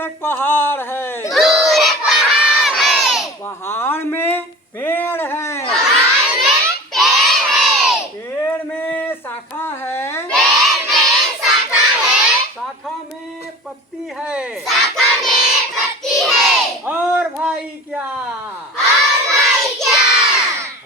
एक पहाड़ है, दूर एक पहाड़ है, पहाड़ में पेड़ है, पहाड़ में पेड़ है, पेड़ में शाखा है, पेड़ में शाखा है, शाखा में पत्ती है, शाखा में पत्ती है, और भाई क्या और भाई क्या,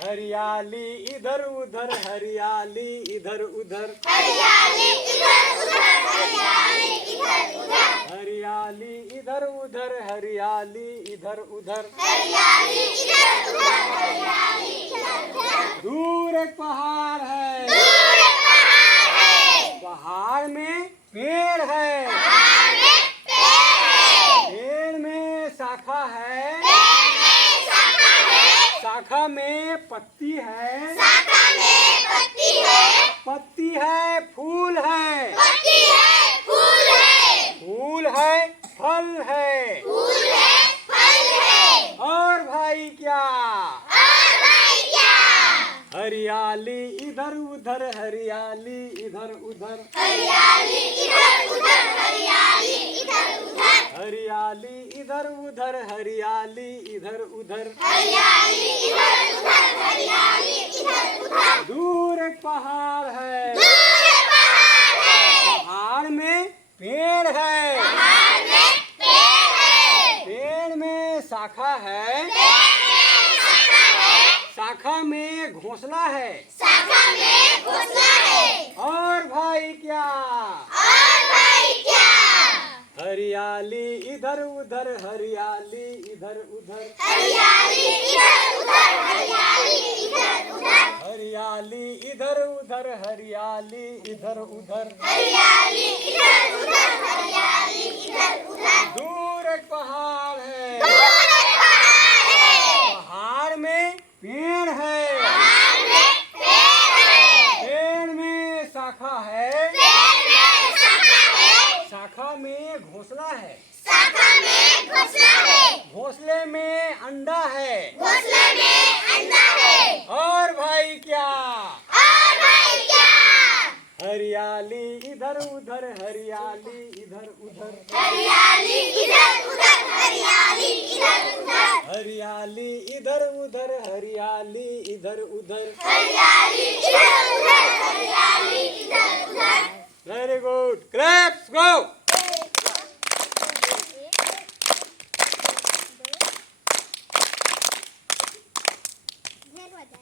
हरियाली इधर उधर, हरियाली इधर उधर, हरियाली इधर उधर, हरियाली इधर उधर, हरियाली इधर उधर, हरियाली इधर उधर, हरियाली इधर उधर, हरियाली इधर उधर, दूर एक पहाड़ है, दूर एक पहाड़ है, पहाड़ में पेड़ है, पहाड़ में पेड़ है, पेड़ में शाखा है, पेड़ में शाखा है, शाखा में पत्ती है, शाखा में पत्ती है, पत्ती है, फूल है, पत्ती है, फूल है, फूल है, फल है, फूल है, फल है, और भाई क्या और भाई क्या, हरियाली इधर उधर, हरियाली इधर उधर, हरियाली इधर उधर, हरियाली इधर उधर, हरियाली इधर उधर, हरियाली इधर उधर, हरियाली इधर उधर, हरियाली इधर उधर, दूर एक पहाड़ है, दूर एक पहाड़ है, पहाड़ में पेड़ है, पहाड़ में पेड़ है, पेड़ में शाखा है, पेड़ में शाखा है, शाखा में घोंसला है, शाखा में घोंसला है, और भाई क्या और भाई क्या, हरियाली इधर उधर, हरियाली इधर उधर, हरियाली इधर उधर, हरियाली इधर उधर, हरियाली इधर उधर, हरियाली इधर उधर, हरियाली इधर उधर, हरियाली इधर उधर, दूर एक पहाड़ है, दूर एक पहाड़ है, पहाड़ में पेड़ है, पहाड़ में पेड़ है, पेड़ में शाखा है, पेड़ में शाखा है, शाखा में घोंसला है, शाखा में घोंसला है, घोंसले में अंडा है, घोंसले में अंडा है, और भाई क्या और भाई क्या, हरियाली इधर उधर, हरियाली इधर उधर, हरियाली इधर उधर, हरियाली इधर उधर, हरियाली इधर उधर, हरियाली इधर उधर, हरियाली